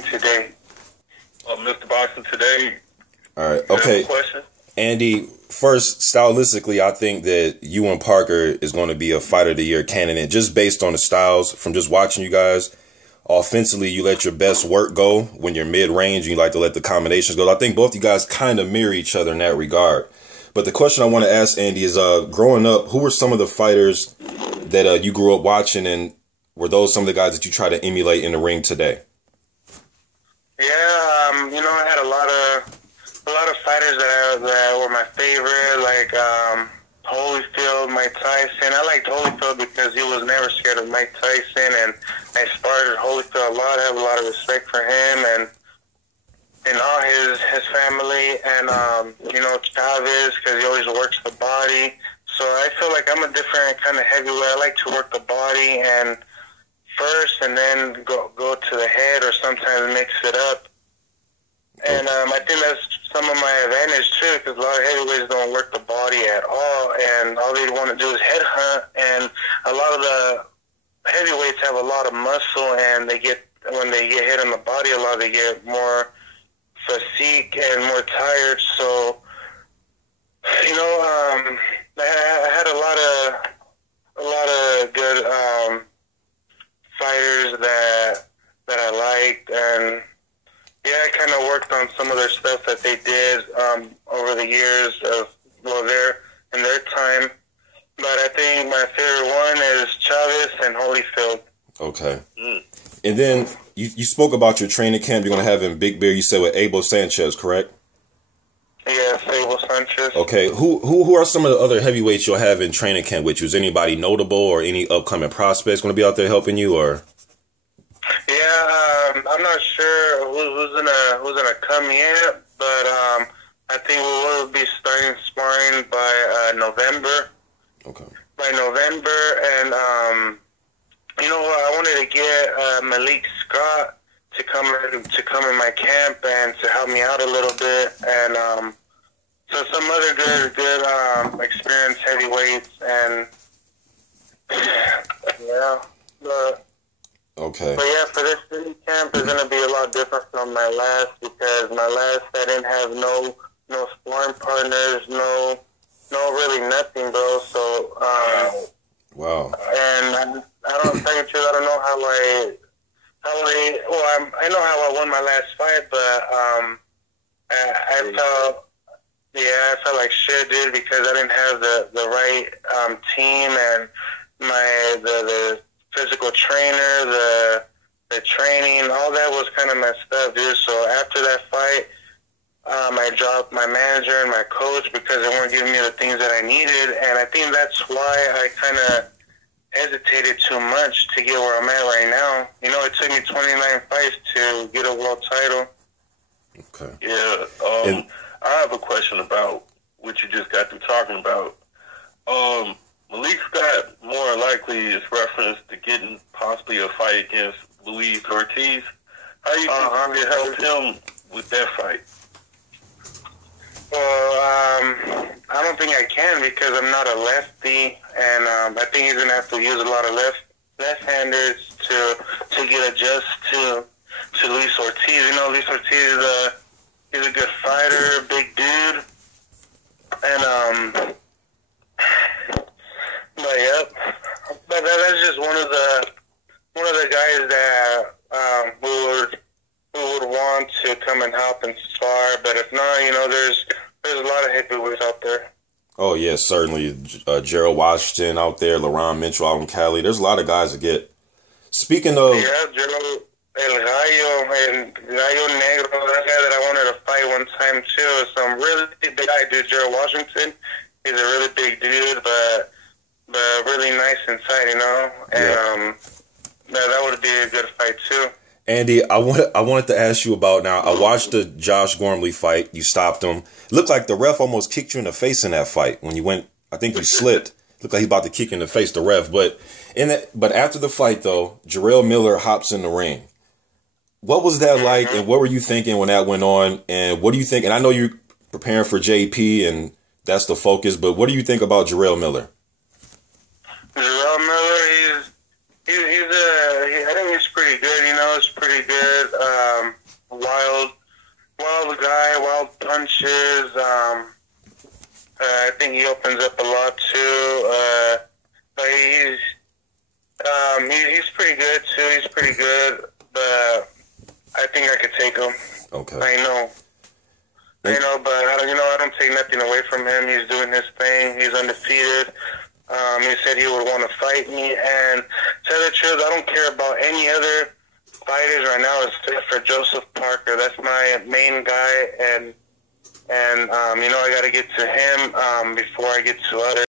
Boxing Today. Mr. Boxing Today. All right. Okay. Question? Andy, first, stylistically, I think that you and Parker is going to be a Fight of the Year candidate just based on the styles from just watching you guys. Offensively, you let your best work go when you're mid-range. You like to let the combinations go. I think both you guys kind of mirror each other in that regard. But the question I want to ask, Andy, is growing up, who were some of the fighters that you grew up watching, and were those some of the guys that you try to emulate in the ring today? Yeah, I had a lot of fighters that were my favorite, like Holyfield, Mike Tyson. I liked Holyfield because he was never scared of Mike Tyson, and I sparred Holyfield a lot. I have a lot of respect for him and all his family, and Chavez, because he always works the body. So I feel like I'm a different kind of heavyweight. I like to work the body and first, and then go to the head, or sometimes mix it up. And I think that's some of my advantage too, because a lot of heavyweights don't work the body at all, and all they want to do is headhunt. And a lot of the heavyweights have a lot of muscle, and when they get hit in the body a lot, they get more fatigue and more tired. So, I had a lot of good fighters that I liked, and yeah, I kind of worked on some of their stuff that they did over the years in their time. But I think my favorite one is Chavez and Holyfield. Okay. And then you spoke about your training camp you're going to have in Big Bear, you said with Abel Sanchez, correct? Yeah, Abel Sanchez. Okay. Who are some of the other heavyweights you'll have in training camp with you? Is anybody notable or any upcoming prospects going to be out there helping you, or? Yeah, I'm not sure who's gonna come yet, but I think we will be starting sparring by November. Okay. By November, and I wanted to get Malik Scott to come in my camp and to help me out a little bit, and so some other good experienced heavyweights, and yeah, but. Okay. But yeah, for this city camp is gonna be a lot different from my last, because my last I didn't have no sparring partners, no really nothing, bro. So wow. And I don't tell you the truth, I don't know I know how I won my last fight, but I felt like shit, dude, because I didn't have the right team, and the physical trainer, the training, all that was kind of messed up, dude. So after that fight, I dropped my manager and my coach because they weren't giving me the things that I needed, and I think that's why I kind of hesitated too much to get where I'm at right now. It took me 29 fights to get a world title. Okay. Yeah. I have a question about what you just got through talking about. Malik Scott more likely is referenced to getting possibly a fight against Ruiz Ortiz. How you think you helped him with that fight? Well, I don't think I can, because I'm not a lefty, and I think he's gonna have to use a lot of left-handers to get adjusted to Luis Ortiz. Luis Ortiz he's a good fighter, big dude, and but yep, but that's just one of the guys that we would want to come and help and spar. But if not, there's a lot of heavyweights out there. Oh yes, certainly. Jarrell Washington out there, LaRon Mitchell out in Cali. There's a lot of guys to get. Speaking of, Jarrell, El Gallo and Gallo Negro, that guy that I wanted to fight one time too. Some really big guy, dude. Jarrell Washington, he's a really big dude, but really nice inside, and that would be a good fight too. Andy, I wanted to ask you about, now I watched the Josh Gormley fight. You stopped him. It looked like the ref almost kicked you in the face in that fight when you went. I think you slipped. It looked like he about to kick you in the face, the ref. But after the fight though, Jarrell Miller hops in the ring. What was that like, and what were you thinking when that went on? And what do you think? And I know you're preparing for JP, and that's the focus. But what do you think about Jarrell Miller? Jarrell Miller, I think he's pretty good. He's pretty good. punches. I think he opens up a lot too. But he's pretty good too. He's pretty good, but I think I could take him. Okay. I know, but I don't take nothing away from him. He's doing his thing. He's undefeated. He said he would want to fight me, and to tell the truth, I don't care about any other fighters right now except for Joseph Parker. That's my main guy, and I got to get to him before I get to others.